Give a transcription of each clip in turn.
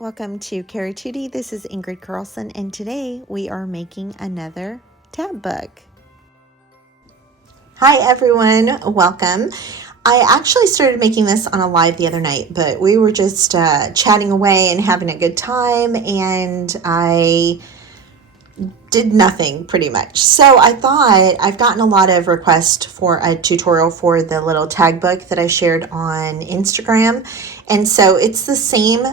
Welcome to Carry 2D. This is Ingrid Carlsen, and today we are making another tab book. Hi everyone, welcome. I actually started making this on a live the other night, but we were just chatting away and having a good time, and I did nothing pretty much. So I thought, I've gotten a lot of requests for a tutorial for the little tag book that I shared on Instagram, and so it's the same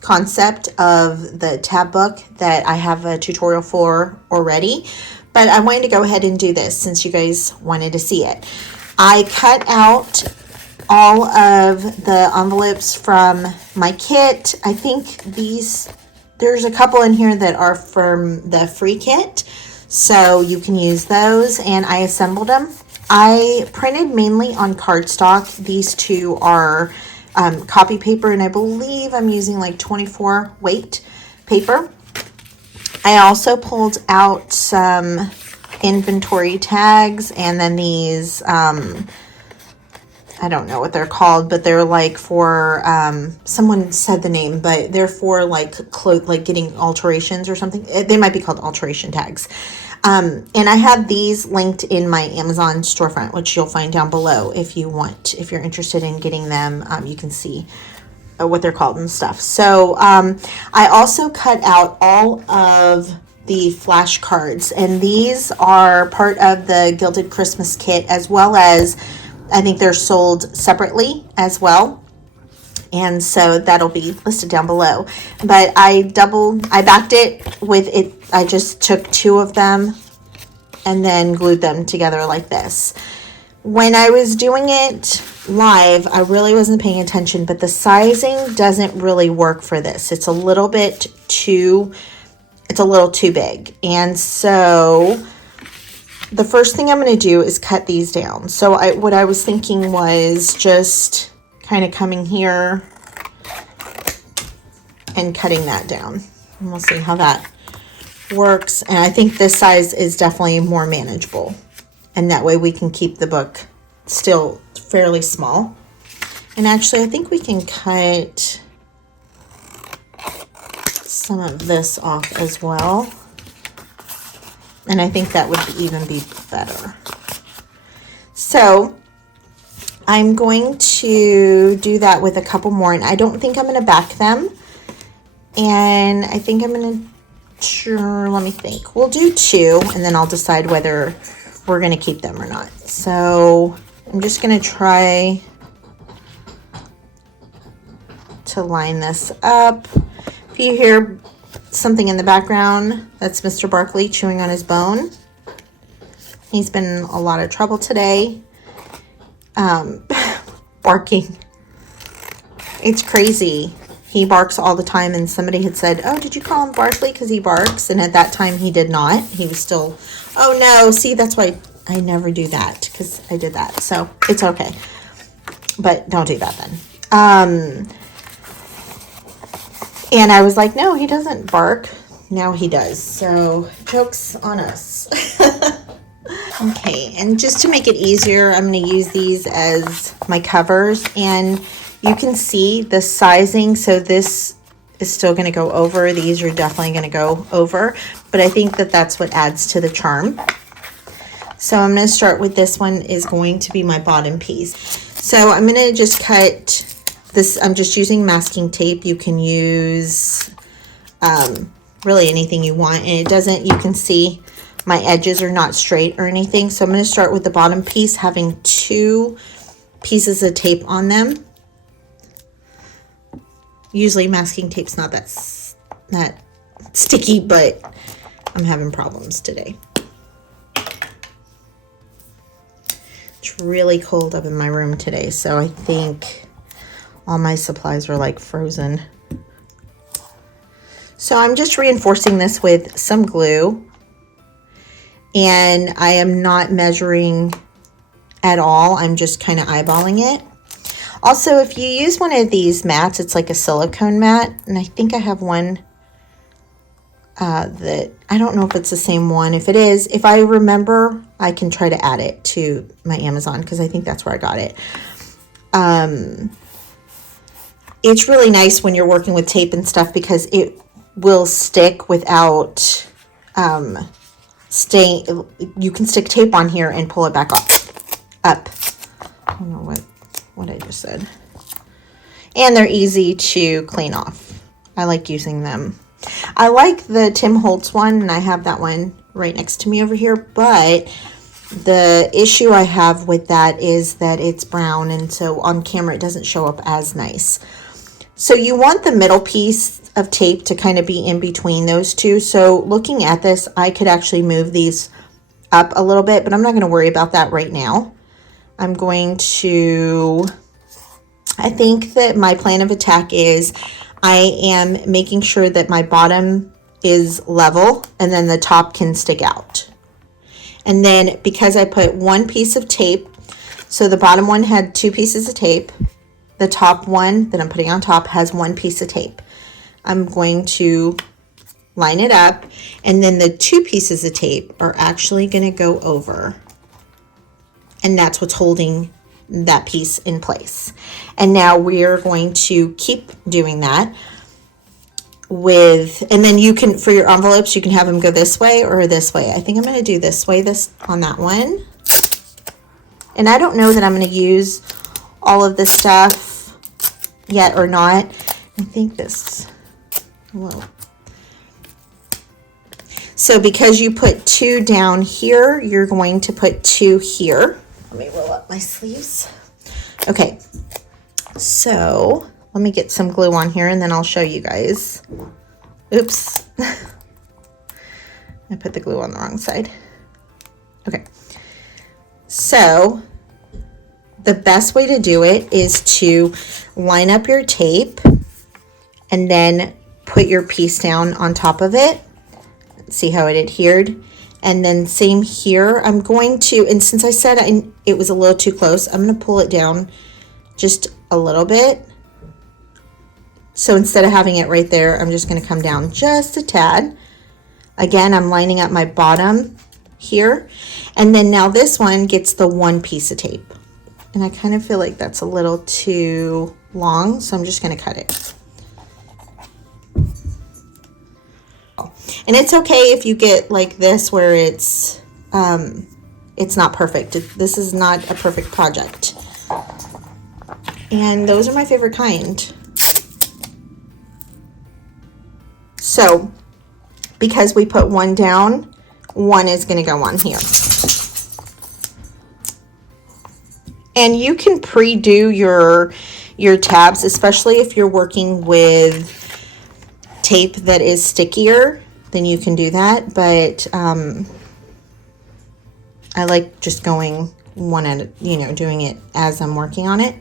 concept of the tab book that I have a tutorial for already, but I wanted to go ahead and do this since you guys wanted to see it. I cut out all of the envelopes from my kit. I think there's a couple in here that are from the free kit, so you can use those, and I assembled them. I printed mainly on cardstock. These two are copy paper, and I believe I'm using like 24 weight paper. I also pulled out some inventory tags, and then these I don't know what they're called, but they're like for someone said the name, but they're for like getting alterations or something. They might be called alteration tags. And I have these linked in my Amazon storefront, which you'll find down below if you're interested in getting them. You can see what they're called and stuff. So I also cut out all of the flashcards, and these are part of the Gilded Christmas kit, as well as I think they're sold separately as well. And so that'll be listed down below. But I backed it with it. I just took two of them and then glued them together like this. When I was doing it live, I really wasn't paying attention, but the sizing doesn't really work for this. It's a little too big. And so the first thing I'm going to do is cut these down. So what I was thinking was just kind of coming here and cutting that down. And we'll see how that works. And I think this size is definitely more manageable. And that way we can keep the book still fairly small. And actually, I think we can cut some of this off as well. And I think that would even be better. So I'm going to do that with a couple more, and I don't think I'm going to back them. And I think I'm going to, let me think. We'll do two, and then I'll decide whether we're going to keep them or not. So I'm just going to try to line this up. If you hear something in the background, that's Mr. Barkley chewing on his bone. He's been in a lot of trouble today. Barking. It's crazy. He barks all the time, and somebody had said, oh, did you call him Barkley because he barks? And at that time he did not. He was still, oh no, see, that's why I never do that, because I did that. So it's okay, but don't do that then. And I was like, no, he doesn't bark. Now he does. So joke's on us. Okay, and just to make it easier, I'm going to use these as my covers, and you can see the sizing. So this is still going to go over. These are definitely going to go over, but I think that that's what adds to the charm. So I'm going to start with this one is going to be my bottom piece. So I'm going to just cut this. I'm just using masking tape. You can use really anything you want, and it doesn't, you can see my edges are not straight or anything. So I'm going to start with the bottom piece, having two pieces of tape on them. Usually masking tape's not that sticky, but I'm having problems today. It's really cold up in my room today, so I think all my supplies are like frozen. So I'm just reinforcing this with some glue. And I am not measuring at all. I'm just kind of eyeballing it. Also, if you use one of these mats, it's like a silicone mat. And I think I have one that, I don't know if it's the same one. If it is, if I remember, I can try to add it to my Amazon, because I think that's where I got it. It's really nice when you're working with tape and stuff because it will stick without staying. You can stick tape on here and pull it back up. I don't know what I just said. And they're easy to clean off. I like using them. I like the Tim Holtz one, and I have that one right next to me over here, but the issue I have with that is that it's brown, and so on camera it doesn't show up as nice. So you want the middle piece of tape to kind of be in between those two. So looking at this, I could actually move these up a little bit, but I'm not going to worry about that right now. I'm going to, I think that my plan of attack is I am making sure that my bottom is level and then the top can stick out. And then because I put one piece of tape, so the bottom one had 2 pieces of tape, the top one that I'm putting on top has 1 piece of tape. I'm going to line it up, and then the 2 pieces of tape are actually going to go over, and that's what's holding that piece in place. And now we're going to keep doing that with, and then you can, for your envelopes, you can have them go this way or this way. I think I'm going to do this way, this on that one. And I don't know that I'm going to use all of this stuff yet or not. I think this, whoa. So because you put 2 down here, you're going to put 2 here. Let me roll up my sleeves. Okay, so let me get some glue on here and then I'll show you guys. Oops. I put the glue on the wrong side. Okay, so the best way to do it is to line up your tape and then put your piece down on top of it. See how it adhered? And then same here. I'm going to, and since I said it was a little too close, I'm going to pull it down just a little bit. So instead of having it right there, I'm just going to come down just a tad. Again, I'm lining up my bottom here. And then now this one gets the 1 piece of tape. And I kind of feel like that's a little too long, so I'm just going to cut it. And it's okay if you get like this where it's not perfect. This is not a perfect project. And those are my favorite kind. So because we put 1 down, 1 is going to go on here. And you can pre-do your tabs, especially if you're working with tape that is stickier, then you can do that. But I like just going one at a, doing it as I'm working on it.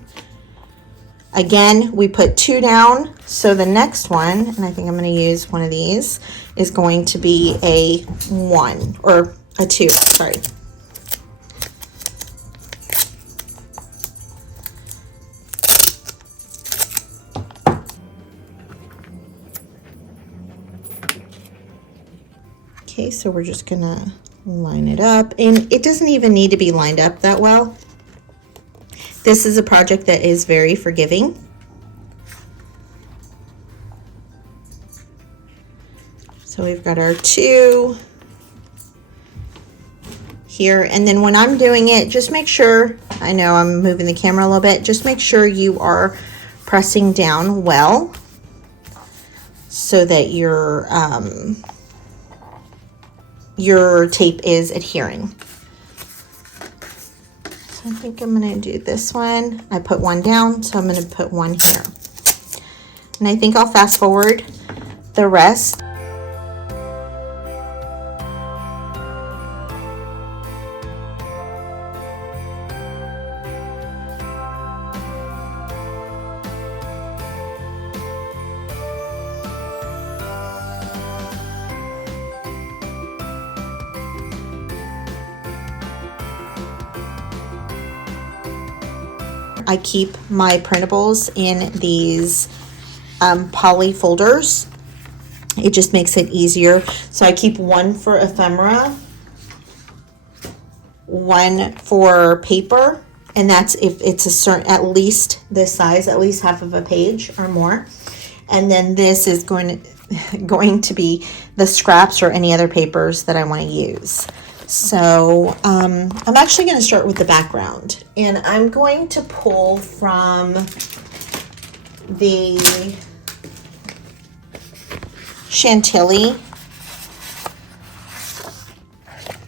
Again, we put 2 down, so the next one, and I think I'm going to use one of these, is going to be a 1 or a 2, sorry. Okay, so we're just gonna line it up, and it doesn't even need to be lined up that well. This is a project that is very forgiving. So we've got our 2 here, and then when I'm doing it, just make sure, I know I'm moving the camera a little bit, just make sure you are pressing down well so that your tape is adhering. So I think I'm going to do this one. I put 1 down, so I'm going to put 1 here. And I think I'll fast forward the rest. I keep my printables in these poly folders. It just makes it easier. So I keep 1 for ephemera, 1 for paper, And that's if it's a certain, at least this size, at least half of a page or more. And then this is going to be the scraps or any other papers that I want to use. So I'm actually going to start with the background, and I'm going to pull from the Chantilly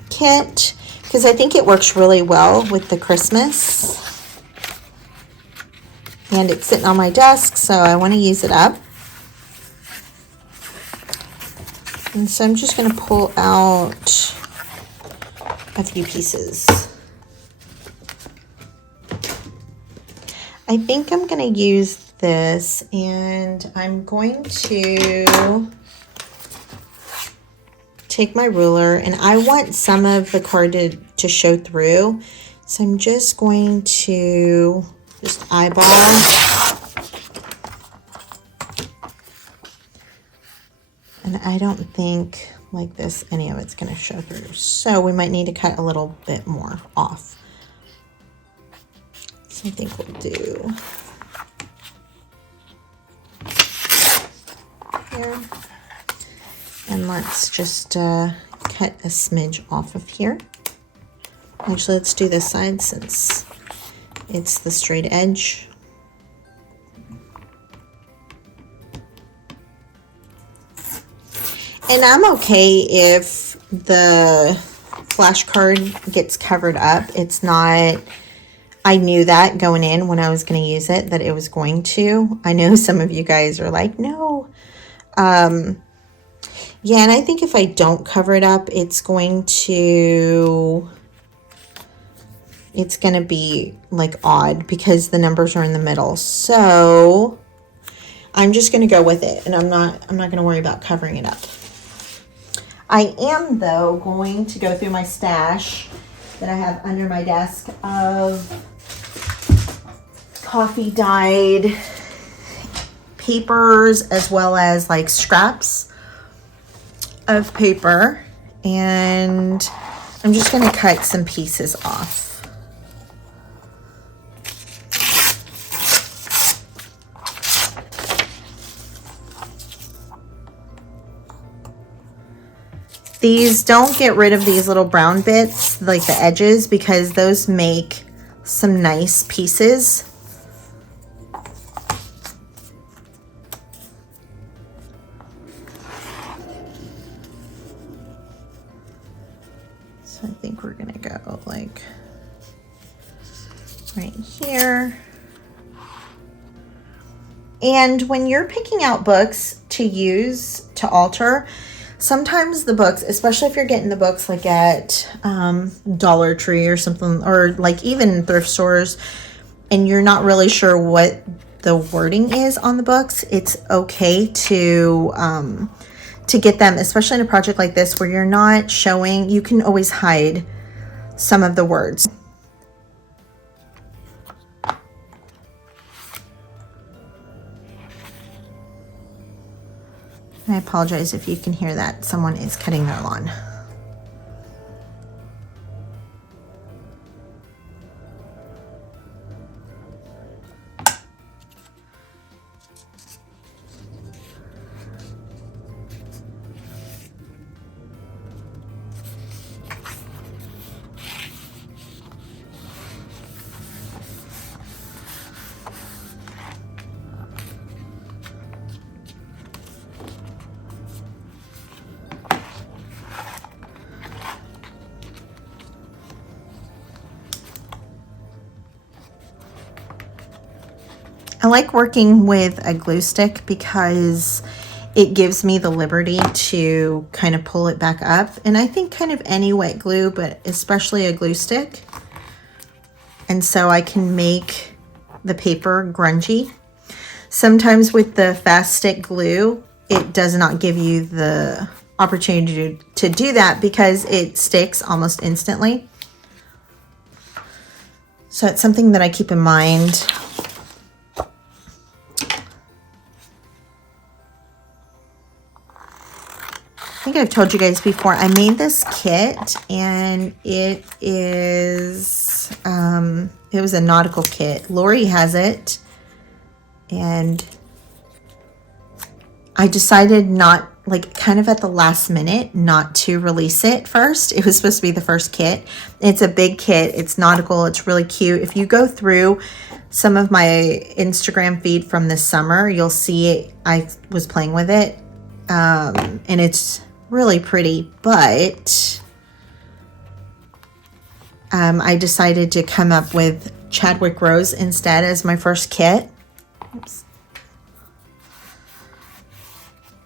kit, because I think it works really well with the Christmas. And it's sitting on my desk, so I want to use it up. And so I'm just going to pull out a few pieces. I think I'm going to use this, and I'm going to take my ruler, and I want some of the card to show through. So I'm just going to just eyeball. And I don't think like this any of it's going to show through. So we might need to cut a little bit more off. So I think we'll do here. And let's just cut a smidge off of here. Actually, let's do this side since it's the straight edge. And I'm okay if the flashcard gets covered up. It's not, I knew that going in when I was going to use it, that it was going to. I know some of you guys are like, no. Yeah, and I think if I don't cover it up, it's going to be like odd because the numbers are in the middle. So I'm just going to go with it, and I'm not going to worry about covering it up. I am, though, going to go through my stash that I have under my desk of coffee dyed papers, as well as like scraps of paper, and I'm just going to cut some pieces off. These, don't get rid of these little brown bits, like the edges, because those make some nice pieces. So I think we're gonna go like right here. And when you're picking out books to use to alter, sometimes the books, especially if you're getting the books like at Dollar Tree or something, or like even thrift stores, and you're not really sure what the wording is on the books, it's okay to get them, especially in a project like this where you're not showing, you can always hide some of the words. I apologize if you can hear that. Someone is cutting their lawn. I like working with a glue stick because it gives me the liberty to kind of pull it back up. And I think kind of any wet glue, but especially a glue stick. And so I can make the paper grungy. Sometimes with the fast stick glue, it does not give you the opportunity to do that because it sticks almost instantly. So it's something that I keep in mind. I think I've told you guys before, I made this kit, and it is It was a nautical kit. Lori has it, and I decided not, like, kind of at the last minute, not to release it first. It was supposed to be the first kit. It's a big kit. It's nautical. It's really cute. If you go through some of my Instagram feed from this summer, you'll see it. I was playing with it, and it's really pretty, but I decided to come up with Chadwick Rose instead as my first kit. Oops.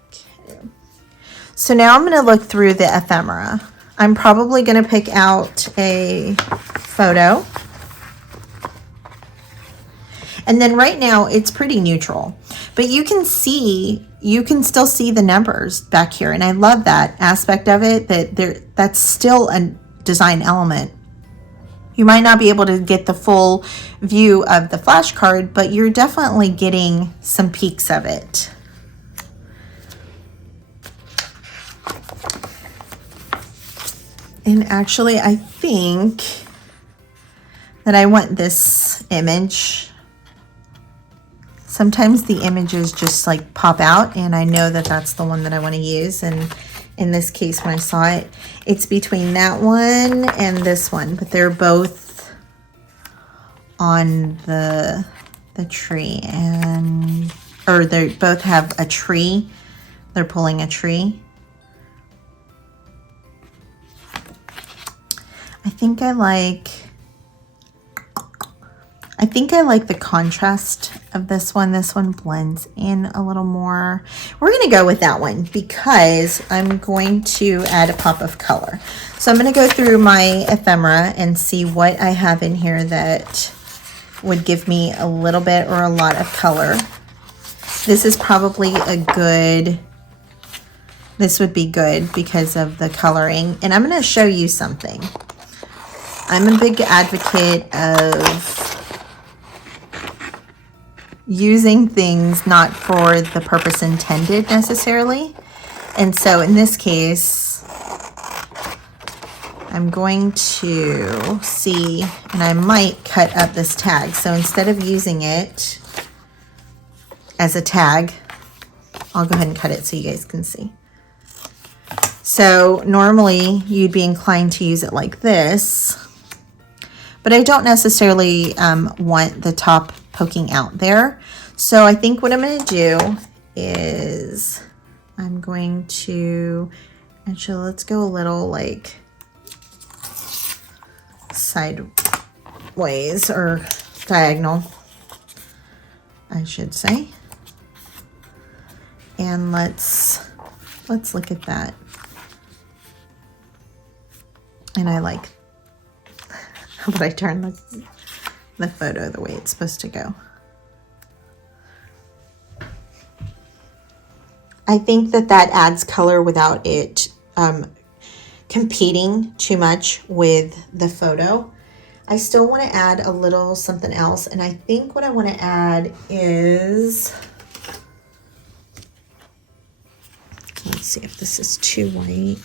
Okay. So now I'm going to look through the ephemera. I'm probably going to pick out a photo. And then right now it's pretty neutral, but you can still see the numbers back here. And I love that aspect of it, that's still a design element. You might not be able to get the full view of the flashcard, but you're definitely getting some peeks of it. And actually, I think that I want this image. Sometimes the images just like pop out, and I know that that's the one that I want to use. And in this case, when I saw it, it's between that one and this one, but they're both on the tree, or they both have a tree. They're pulling a tree. I think I like the contrast of this one. This one blends in a little more. We're going to go with that one because I'm going to add a pop of color. So I'm going to go through my ephemera and see what I have in here that would give me a little bit or a lot of color. This is probably this would be good because of the coloring. And I'm going to show you something. I'm a big advocate of using things not for the purpose intended necessarily. And so in this case, I'm going to see, and I might cut up this tag. So instead of using it as a tag, I'll go ahead and cut it so you guys can see. So normally you'd be inclined to use it like this, but I don't necessarily want the top poking out there. So I think what I'm going to do is I'm going to, actually let's go a little like sideways or diagonal, I should say. And let's look at that. And I like but I turn the photo the way it's supposed to go. I think that adds color without it competing too much with the photo. I still want to add a little something else, and I think what I want to add is, let's see if this is too white.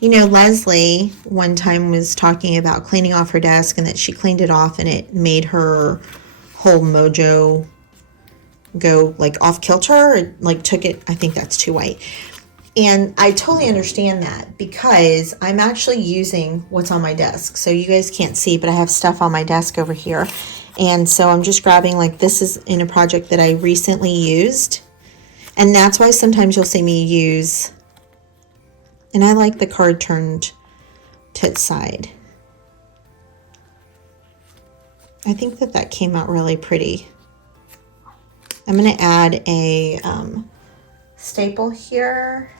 You know, Leslie one time was talking about cleaning off her desk and that she cleaned it off and it made her whole mojo go like off kilter, or like took it. I think that's too white. And I totally understand that because I'm actually using what's on my desk. So you guys can't see, but I have stuff on my desk over here. And so I'm just grabbing, like, this is in a project that I recently used. And that's why sometimes you'll see me use, and I like the card turned to its side. I think that came out really pretty. I'm going to add a staple here.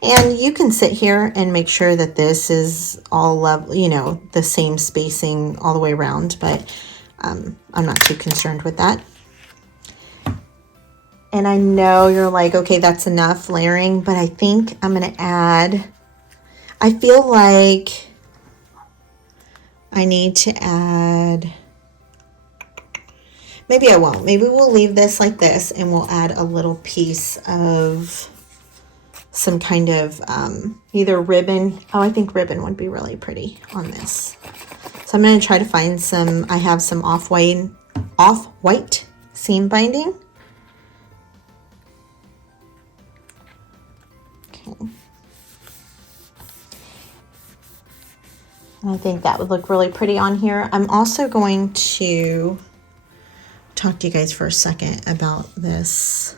And you can sit here and make sure that this is all level, you know, the same spacing all the way around, but I'm not too concerned with that. And I know you're like, okay, that's enough layering, but I think I'm going to add, I feel like I need to add maybe I won't. Maybe we'll leave this like this and we'll add a little piece of some kind of either ribbon. Oh, I think ribbon would be really pretty on this. So I'm going to try to find some, I have some off-white seam binding. Okay. I think that would look really pretty on here. I'm also going to talk to you guys for a second about this.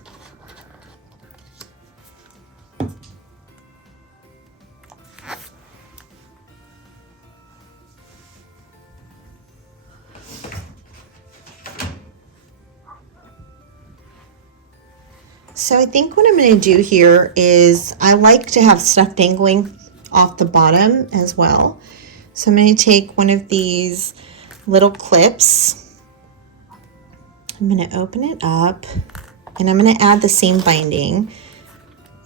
So I think what I'm going to do here is I like to have stuff dangling off the bottom as well. So I'm going to take one of these little clips. I'm going to open it up and I'm going to add the seam binding.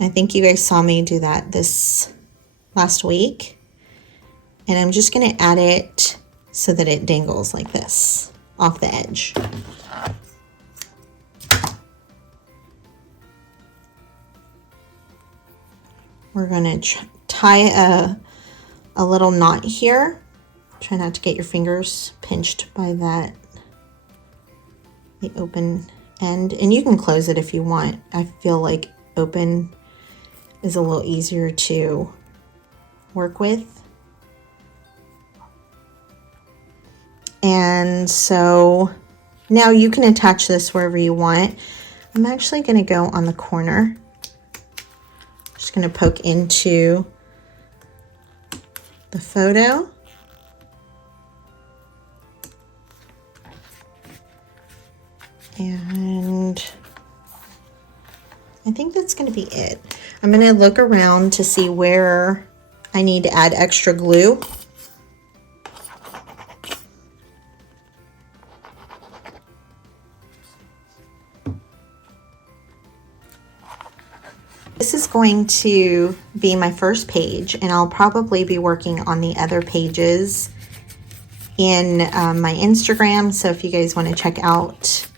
I think you guys saw me do that this last week. And I'm just going to add it so that it dangles like this off the edge. We're going to tie a little knot here. Try not to get your fingers pinched by the open end. And you can close it if you want. I feel like open is a little easier to work with. And so now you can attach this wherever you want. I'm actually going to go on the corner. Just going to poke into the photo. And I think that's going to be it. I'm going to look around to see where I need to add extra glue. This is going to be my first page, and I'll probably be working on the other pages in my Instagram. So if you guys want to check out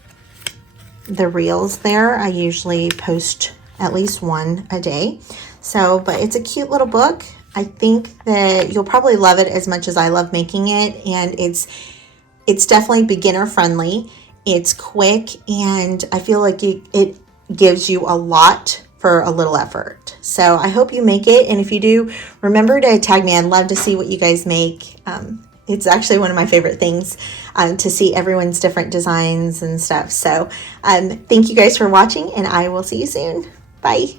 the reels there, I usually post at least one a day. So, but it's a cute little book. I think that you'll probably love it as much as I love making it, and it's definitely beginner friendly. It's quick, and I feel like it gives you a lot for a little effort. So I hope you make it, and if you do, remember to tag me. I'd love to see what you guys make. It's actually one of my favorite things to see everyone's different designs and stuff. So thank you guys for watching, and I will see you soon. Bye.